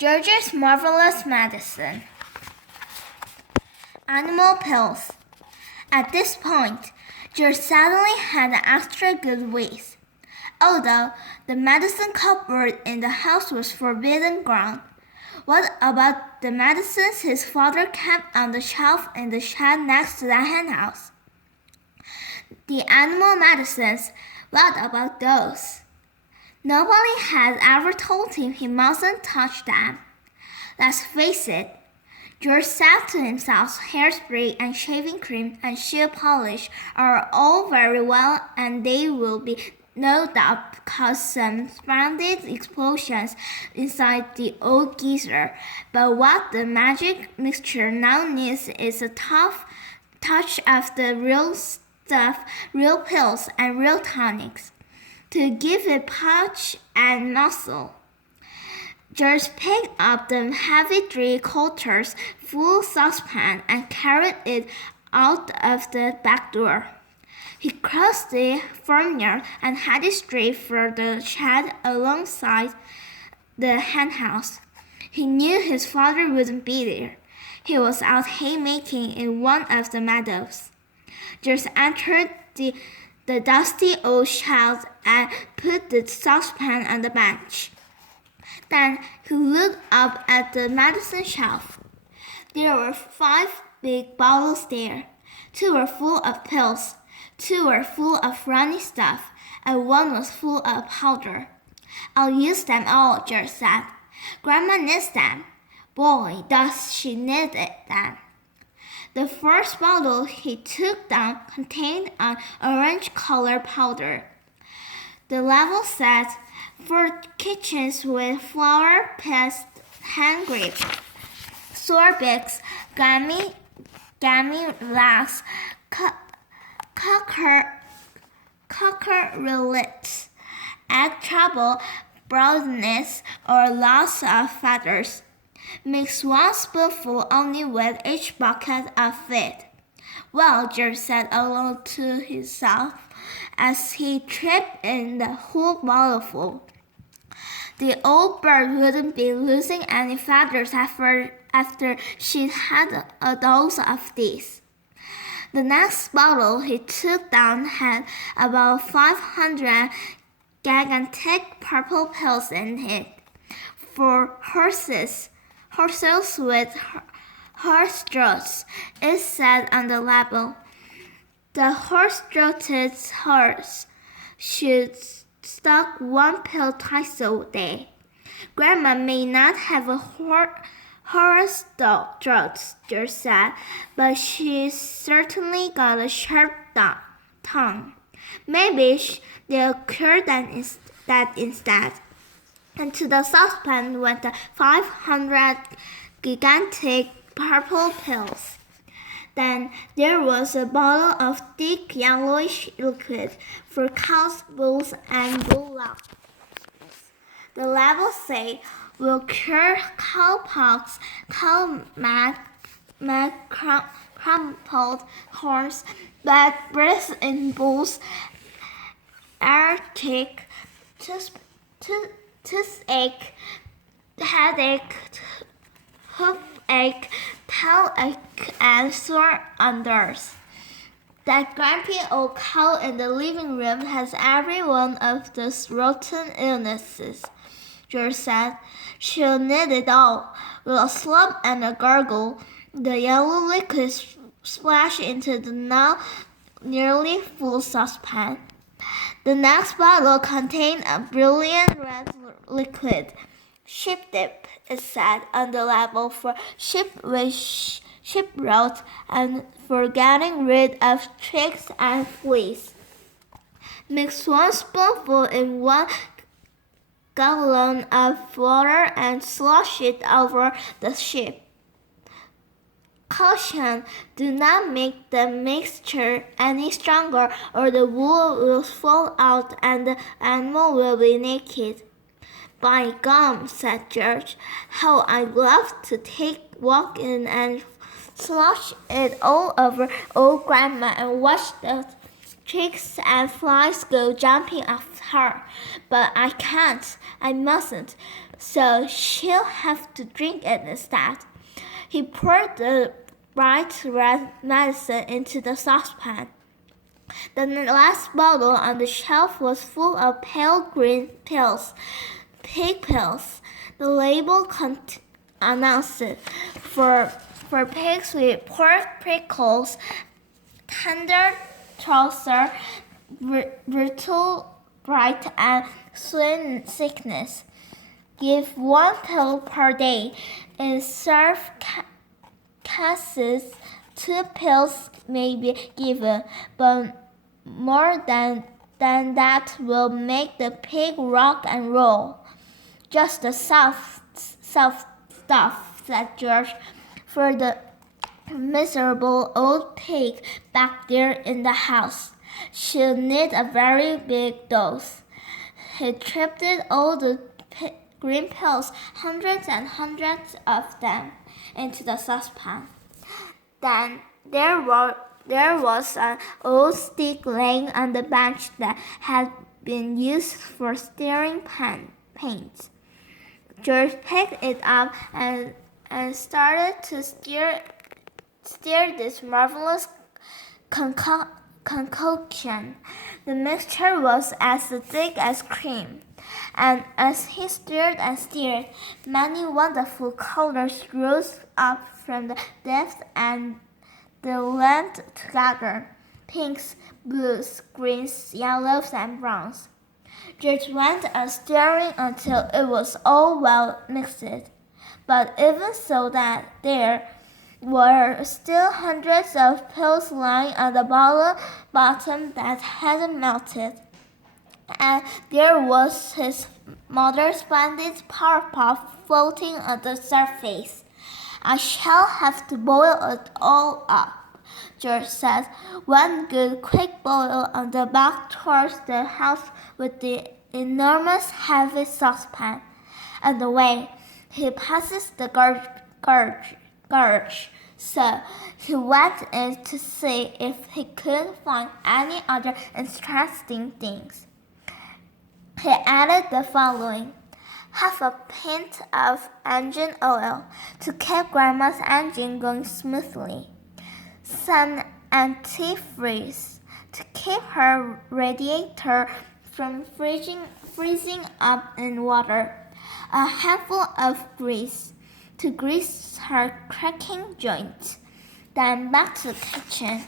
George's Marvellous Medicine. Animal pills. At this point, George suddenly had an extra good whiz. Although the medicine cupboard in the house was forbidden ground, what about the medicines his father kept on the shelf in the shed next to the henhouse? The animal medicines, what about those? Nobody had ever told him he mustn't touch them. Let's face it, George said to himself, hairspray and shaving cream and shoe polish are all very well, and they will be no doubt cause some splendid explosions inside the old geezer. But what the magic mixture now needs is a tough touch of the real stuff, real pills and real tonics, to give it punch and muscle. George picked up the heavy 3/4 full saucepan and carried it out of the back door. He crossed the farmyard and headed straight for the shed alongside the henhouse. He knew his father wouldn't be there. He was out haymaking in one of the meadows. George entered the dusty old shed and put the saucepan on the bench. Then he looked up at the medicine shelf. There were 5 big bottles there. 2 were full of pills, 2 were full of runny stuff, and 1 was full of powder. I'll use them all, George said. Grandma needs them. Boy, does she need them. The first bottle he took down contained an orange-colored powder. The label said, for kitchens with flour, pest, hand grapes, sorbets, gammy legs, cockroaches, egg trouble, baldness, or loss of feathers. Mix 1 spoonful only with each bucket of it. Well, George said aloud to himself as he tripped in the whole bottleful. The old bird wouldn't be losing any feathers after she'd had a dose of these. The next bottle he took down had about 500 gigantic purple pills in it for horses with horse-throats, it said on the label. The horse-throated horse should suck 1 pill twice a day. Grandma may not have a horse throat, George said, but she's certainly got a sharp tongue. Maybe they'll cure that instead. And to the saucepan went the 500 gigantic purple pills. Then there was a bottle of thick yellowish liquid for cows, bulls, and bullocks. The label said, will cure cowpox, cow mad crumpled horns, bad breath in bulls, arctic, toothache, headache, hoofeache, tail-ache, and sore unders. That grumpy old cow in the living room has every one of those rotten illnesses, George said. She'll need it all. With a slump and a gargle, the yellow liquid splashed into the now nearly full saucepan. The next bottle contained a brilliant red liquid. Ship dip, it said on the label, for ship rot and for getting rid of ticks and fleas. Mix 1 spoonful in 1 gallon of water and slosh it over the ship. Caution, do not make the mixture any stronger or the wool will fall out and the animal will be naked. By gum, said George, how I'd love to walk in and slosh it all over old Grandma and watch the ticks and flies go jumping off her. But I can't, I mustn't. so she'll have to drink it instead. He poured the bright red medicine into the saucepan. The last bottle on the shelf was full of pale green pills, pig pills. The label announced for pigs with pork prickles, tender trouser, brutal bright, and swim sickness. Give 1 pill per day. In serve cases, 2 pills may be given, but more than that will make the pig rock and roll. Just the soft stuff, said George, for the miserable old pig back there in the house. She'll need a very big dose. He tripped all the green pills, hundreds and hundreds of them, into the saucepan. Then there was an old stick laying on the bench that had been used for stirring paint. George picked it up and started to stir this marvelous concoction. The mixture was as thick as cream, and as he stirred and stirred, many wonderful colors rose up from the depths and they blended together: pinks, blues, greens, yellows, and browns. George went on stirring until it was all well mixed, but even so that there were still hundreds of pills lying on the bottom that hadn't melted. And there was his mother's splendid power pot floating on the surface. I shall have to boil it all up, George said. One good quick boil on the back towards the house with the enormous heavy saucepan. And away he passes the gurge. So he went in to see if he could find any other interesting things. He added the following: half a pint of engine oil to keep Grandma's engine going smoothly, some antifreeze to keep her radiator from freezing up in water, a handful of grease to grease her cracking joints. Then back to the kitchen.